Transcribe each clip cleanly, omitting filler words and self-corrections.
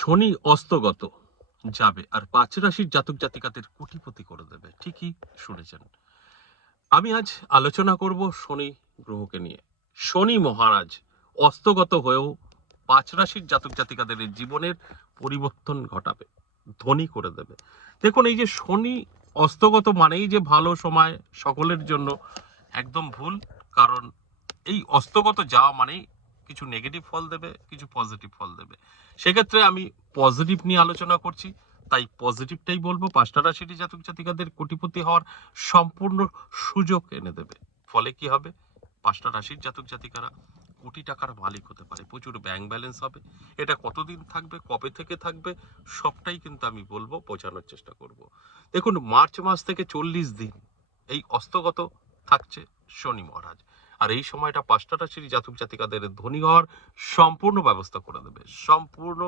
শনি অস্তগত যাবে আর ৫ রাশির জাতক জাতিকাদের কোটিপতি করে দেবে। ঠিকই শুনেছেন। আমি আজ আলোচনা করব শনি গ্রহকে নিয়ে। শনি মহারাজ অস্তগত হয়েও ৫ রাশির জাতক জাতিকাদের এই জীবনের পরিবর্তন ঘটাবে, ধনী করে দেবে। দেখুন, এই যে শনি অস্তগত মানেই যে ভালো সময় সকলের জন্য একদম ভুল। কারণ এই অস্তগত যাওয়া মানেই কিছু নেগেটিভ ফল দেবে, কিছু পজিটিভ ফল দেবে। সেক্ষেত্রে আমি পজিটিভ নিয়ে আলোচনা করছি, তাই পজিটিভটাই বলবো। ৫টা রাশির জাতক জাতিকাদের কোটিপতি হওয়ার সম্পূর্ণ সুযোগ এনে দেবে। ফলে কি হবে? ৫টা রাশির জাতক জাতিকারা কোটি টাকার মালিক হতে পারে, প্রচুর ব্যাংক ব্যালেন্স হবে। এটা কতদিন থাকবে, কবে থেকে থাকবে, সবটাই কিন্তু আমি বলবো, বোঝানোর চেষ্টা করব। দেখুন, মার্চ মাস থেকে ৪০ দিন এই অস্তগত থাকছে শনি মহারাজ। আর এই সময়টা ৫টা রাশির জাতক জাতিকাদের ধনী হওয়ার সম্পূর্ণ ব্যবস্থা করে দেবে, সম্পূর্ণ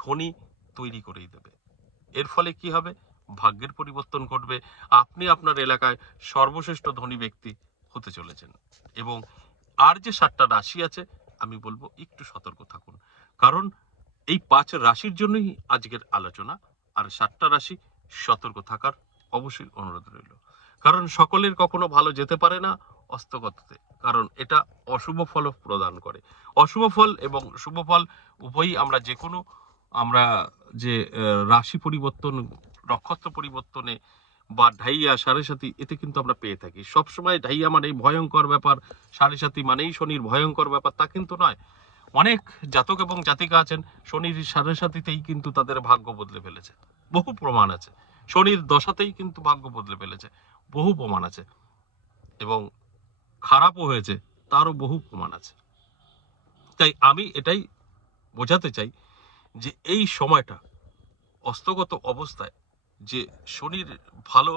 ধনী তৈরি করেই দেবে। এর ফলে কি হবে? ভাগ্যের পরিবর্তন ঘটবে। আপনি আপনার এলাকায় সর্বশ্রেষ্ঠ ধনী ব্যক্তি হতে চলেছেন। এবং আর যে ৭টা রাশি আছে, আমি বলবো একটু সতর্ক থাকুন। কারণ এই ৫ রাশির জন্যই আজকের আলোচনা। আর ৭টা রাশি সতর্ক থাকার অবশ্যই অনুরোধ রইল। কারণ সকলের কখনো ভালো যেতে পারে না অস্তগততে, কারণ এটা অশুভ ফল প্রদান করে। অশুভ ফল এবং শুভ ফল উভয়ই আমরা যে কোনো আমরা যে রাশি পরিবর্তন, নক্ষত্র পরিবর্তনে বা ঢাইয়া সাড়ে সাথী, এতে কিন্তু আমরা পেয়ে থাকি। সবসময় ঢাইয়া মানেই ভয়ঙ্কর ব্যাপার, সাড়ে সাথী মানেই শনির ভয়ঙ্কর ব্যাপার, তা কিন্তু নয়। অনেক জাতক এবং জাতিকা আছেন শনির সাড়ে সাথীতেই কিন্তু তাদের ভাগ্য বদলে ফেলেছে, বহু প্রমাণ আছে। শনির দশাতেই কিন্তু ভাগ্য বদলে ফেলেছে, বহু প্রমাণ আছে। এবং খারাপও হয়েছে, তারও বহু প্রমাণ আছে। তাই আমি এটাই বোঝাতে চাই যে এই সময়টা অস্তগত অবস্থায় যে শনির ভালো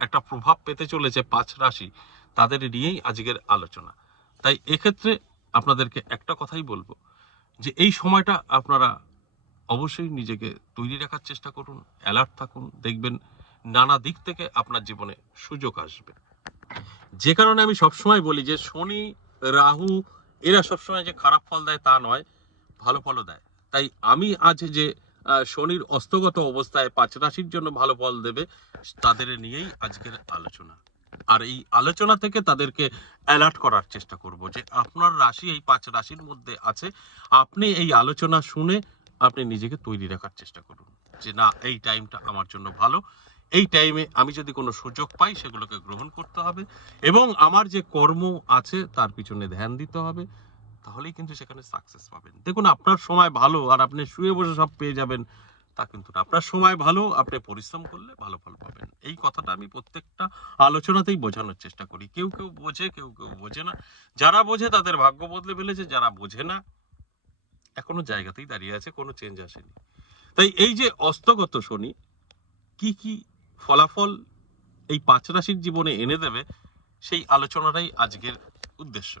একটা প্রভাব পেতে চলেছে ৫ রাশি, তাদের নিয়েই আজকের আলোচনা। তাই এক্ষেত্রে আপনাদেরকে একটা কথাই বলবো যে এই সময়টা আপনারা অবশ্যই নিজেকে তৈরি রাখার চেষ্টা করুন, অ্যালার্ট থাকুন। দেখবেন নানা দিক থেকে আপনার জীবনে সুযোগ আসবে। যে কারণে আমি সবসময় বলি যে শনি, রাহু এরা সবসময় যে খারাপ ফল দেয় তা নয়, ভালো ফলও দেয়। তাই আমি আজ যে শনির অস্তগত অবস্থায় ৫ রাশির জন্য ভালো ফল দেবে, তাদের নিয়েই আজকের আলোচনা। আর এই আলোচনা থেকে তাদেরকে অ্যালার্ট করার চেষ্টা করব যে আপনার রাশি এই ৫ রাশির মধ্যে আছে। আপনি এই আলোচনা শুনে আপনি নিজেকে তৈরি রাখার চেষ্টা করুন যে না, এই টাইমটা আমার জন্য ভালো। এই টাইমে আমি যদি কোনো সুযোগ পাই সেগুলোকে গ্রহণ করতে হবে এবং আমার যে কর্ম আছে তার পিছনে ধ্যান দিতে হবে। তাহলেই কিন্তু সেখানে সাকসেস পাবেন। দেখুন, আপনার সময় ভালো আর আপনি শুয়ে বসে সব পেয়ে যাবেন, তা কিন্তু না। আপনার সময় ভালো, আপনি পরিশ্রম করলে ভালো ফল পাবেন। এই কথাটা আমি প্রত্যেকটা আলোচনাতেই বোঝানোর চেষ্টা করি। কেউ কেউ বোঝে, কেউ কেউ বোঝে না। যারা বোঝে তাদের ভাগ্য বদলে ফেলেছে, যারা বোঝে না এখনো জায়গাতেই দাঁড়িয়ে আছে, কোনো চেঞ্জ আসেনি। তাই এই যে অস্তগত শনি কি কি ফলাফল এই ৫ রাশির জীবনে এনে দেবে, সেই আলোচনাটাই আজকের উদ্দেশ্য।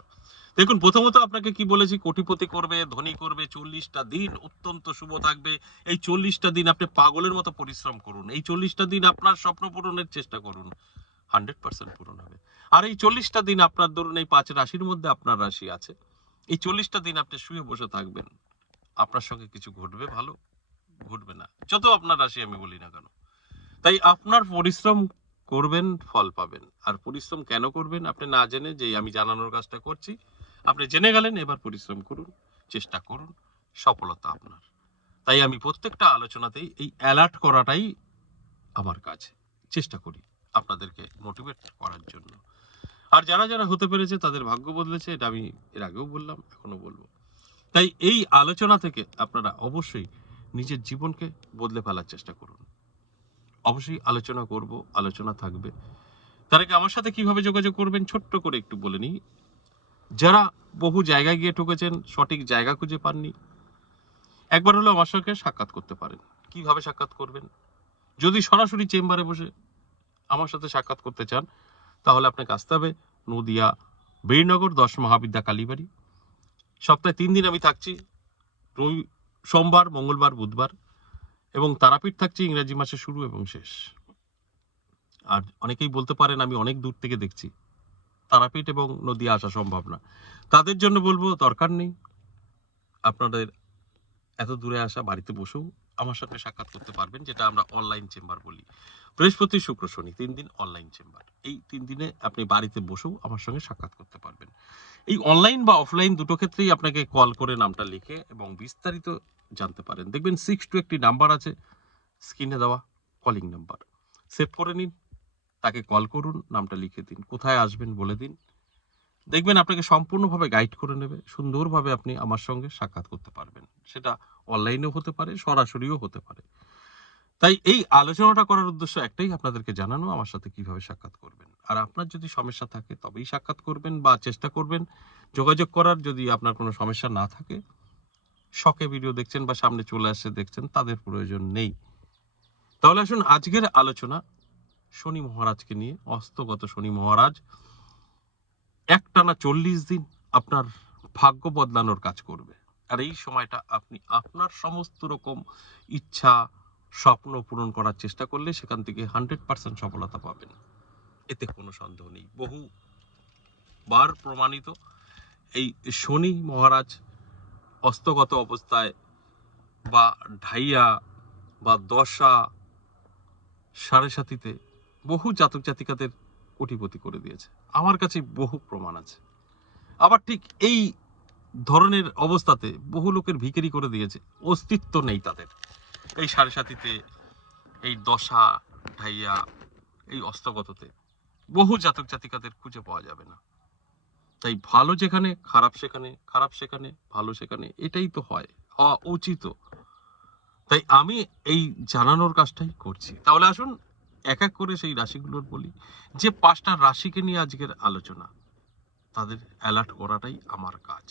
দেখুন, প্রথমত আপনাকে কি বলেছি, কোটিপতি করবে, ধনী করবে। ৪০টা দিন অত্যন্ত শুভ থাকবে। এই ৪০টা দিন আপনি পাগলের মতো পরিশ্রম করুন। এই ৪০টা দিন আপনার স্বপ্ন পূরণের চেষ্টা করুন, 100% পূরণ হবে। আর এই ৪০টা দিন আপনার, ধরুন এই ৫ রাশির মধ্যে আপনার রাশি আছে, এই ৪০টা দিন আপনি শুয়ে বসে থাকবেন। আপনার সঙ্গে কিছু ঘটবে ভালো, ঘটবে না, যত আপনার রাশি আমি বলি না কেন। তাই আপনার পরিশ্রম করবেন, ফল পাবেন। আর পরিশ্রম কেন করবেন আপনি না জেনে, যে আমি জানানোর কাজটা করছি, আপনি জেনে গেলেন। এবার পরিশ্রম করুন, চেষ্টা করুন, সফলতা আপনার। তাই আমি প্রত্যেকটা আলোচনাতেই এই অ্যালার্ট করাটাই আমার কাজ, চেষ্টা করি আপনাদেরকে মোটিভেট করার জন্য। আর যারা যারা হতে পেরেছে তাদের ভাগ্য বদলেছে, এটা আমি এর আগেও বললাম, এখনো বলবো। তাই এই আলোচনা থেকে আপনারা অবশ্যই নিজের জীবনকে বদলে ফেলার চেষ্টা করুন। অবশ্যই আলোচনা করব, আলোচনা থাকবে। তার আগে আমার সাথে কিভাবে যোগাযোগ করবেন ছোট্ট করে একটু বলে নিই। যারা বহু জায়গায় গিয়ে ঠকেছেন, সঠিক জায়গা খুঁজে পাননি, একবার হলেও আমার সঙ্গে সাক্ষাৎ করতে পারেন। কিভাবে সাক্ষাৎ করবেন? যদি সরাসরি চেম্বারে বসে আমার সাথে সাক্ষাৎ করতে চান, তাহলে আপনাকে আসতে হবে নদিয়া বীরনগর ১০ মহাবিদ্যা কালীবাড়ি। সপ্তাহে ৩ দিন আমি থাকছি, সোমবার, মঙ্গলবার, বুধবার। এবং তারাপীঠ থাকছে ইংরেজি মাসে শুরু এবং শেষ। আর অনেকেই বলতে পারেন আমি অনেক দূর থেকে দেখছি, তারাপীঠ এবং নদিয়া আসা সম্ভব না। তাদের জন্য বলবো দরকার নেই। আপনাদের এত দূরে আসা, বাড়িতে বসেও আমার সঙ্গে সাক্ষাৎ করতে পারবেন, যেটা আমরা অনলাইন চেম্বার বলি। বৃহস্পতি, শুক্র, শনি 3 দিন অনলাইন চেম্বার। এই 3 দিনে আপনি বাড়িতে বসেও আমার সঙ্গে সাক্ষাৎ করতে পারবেন। এই অনলাইন বা অফলাইন দুটো ক্ষেত্রেই আপনাকে কল করে নামটা লিখে এবং বিস্তারিত জানতে পারেন। দেখবেন 62 একটি নাম্বার আছে স্ক্রিনে দেওয়া, কলিং নাম্বার। সেভ করে নিন, তাকে কল করুন, নামটা লিখে দিন, কোথায় আসবেন বলে দিন। দেখবেন আপনাকে সম্পূর্ণভাবে গাইড করে নেবে, সুন্দরভাবে আপনি আমার সঙ্গে সাক্ষাৎ করতে পারবেন। সেটা অনলাইনেও হতে পারে, সরাসরিও হতে পারে। তাই এই আলোচনাটা করার উদ্দেশ্য একটাই, আপনাদেরকে জানানো আমার সাথে কিভাবে সাক্ষাৎ করবেন। আর আপনার যদি সমস্যা থাকে তবেই সাক্ষাৎ করবেন বা চেষ্টা করবেন যোগাযোগ করার। যদি আপনার কোনো সমস্যা না থাকে, শখে ভিডিও দেখছেন বা সামনে চলে আসছে দেখছেন, তাদের প্রয়োজন নেই। তাহলে আসুন আজকের আলোচনা শনি মহারাজকে নিয়ে। অস্তগত শনি মহারাজ একটানা 40 দিন আপনার ভাগ্য বদলানোর কাজ করবে। আর এই সময়টা আপনি আপনার সমস্ত রকম ইচ্ছা, স্বপ্ন পূরণ করার চেষ্টা করলে সেখান থেকে 100% সফলতা পাবেন, এতে কোনো সন্দেহ নেই। বহুবার প্রমাণিত এই শনি মহারাজ অস্তগত অবস্থায় বা ঢাইয়া বা দশা, সাড়ে সাথীতে বহু জাতক জাতিকাদের কোটিপতি করে দিয়েছে। আমার কাছে বহু প্রমাণ আছে। আবার ঠিক এই ধরনের অবস্থাতে বহু লোকের ভিখারি করে দিয়েছে, অস্তিত্ব নেই তাদের। এই সাড়ে সাথীতে, এই দশা, ঢাইয়া, এই অস্তগততে বহু জাতক জাতিকাদের খুঁজে পাওয়া যাবে না। তাই ভালো যেখানে, খারাপ সেখানে, খারাপ সেখানে, ভালো সেখানে, এটাই তো হয়, হওয়া উচিত। তাই আমি এই জানানোর কাজটাই করছি। তাহলে আসুন এক এক করে সেই রাশিগুলোর বলি। যে 5টা রাশিকে নিয়ে আজকের আলোচনা, তাদের অ্যালার্ট করাটাই আমার কাজ।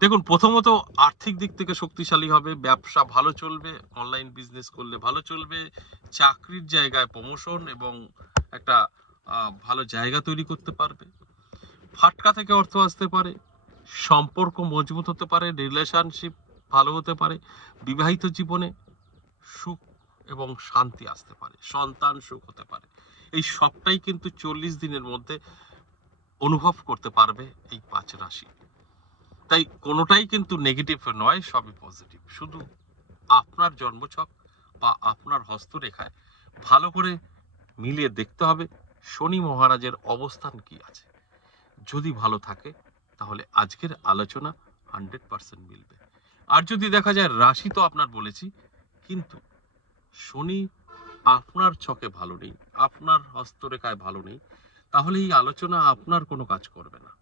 দেখুন, প্রথমত আর্থিক দিক থেকে শক্তিশালী হবে, ব্যবসা ভালো চলবে, অনলাইন বিজনেস করলে ভালো চলবে, চাকরির জায়গায় প্রমোশন এবং একটা ভালো জায়গা তৈরি করতে পারবে, ফাটকা থেকে অর্থ আসতে পারে, সম্পর্ক মজবুত হতে পারে, রিলেশনশিপ ভালো হতে পারে, বিবাহিত জীবনে সুখ এবং শান্তি আসতে পারে, সন্তান সুখ হতে পারে। এই সবটাই কিন্তু 40 দিনের মধ্যে অনুভব করতে পারবে এই 5 রাশি। তাই কোনোটাই কিন্তু নেগেটিভ নয়, সবই পজিটিভ। শুধু আপনার জন্মছক বা আপনার হস্তরেখায় ভালো করে মিলিয়ে দেখতে হবে শনি মহারাজের অবস্থান কি আছে। যদি ভালো থাকে তাহলে আজকের আলোচনা 100% মিলবে। আর যদি দেখা যায় রাশি তো আপনার বলেছি, কিন্তু শনি আপনার ছকে ভালো নেই, আপনার হস্তরেখায় ভালো নেই, তাহলে এই আলোচনা আপনার কোনো কাজ করবে না।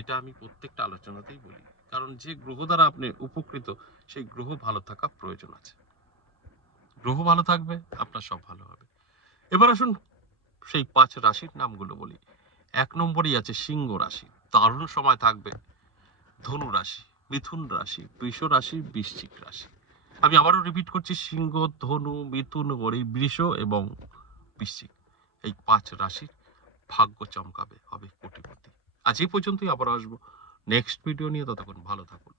এটা আমি প্রত্যেকটা আলোচনাতেই বলি, কারণ যে গ্রহ দ্বারা আপনি উপকৃত, সেই গ্রহ ভালো থাকা প্রয়োজন আছে। গ্রহ ভালো থাকবে, আপনার সব ভালো হবে। এবার আসুন সেই 5 রাশির নামগুলো বলি। 1 নম্বরই আছে সিংহ রাশি, দারুণ সময় থাকবে। ধনু রাশি, মিথুন রাশি, বৃষ রাশি, বৃশ্চিক রাশি। আমি আবারও রিপিট করছি, সিংহ, ধনু, মিথুন, বৃষ এবং বৃশ্চিক, এই 5 রাশির ভাগ্য চমকাবে, হবে কোটিপতি। আজ এই পর্যন্তই, আবার আসবো নেক্সট ভিডিও নিয়ে। ততক্ষণ ভালো থাকুন।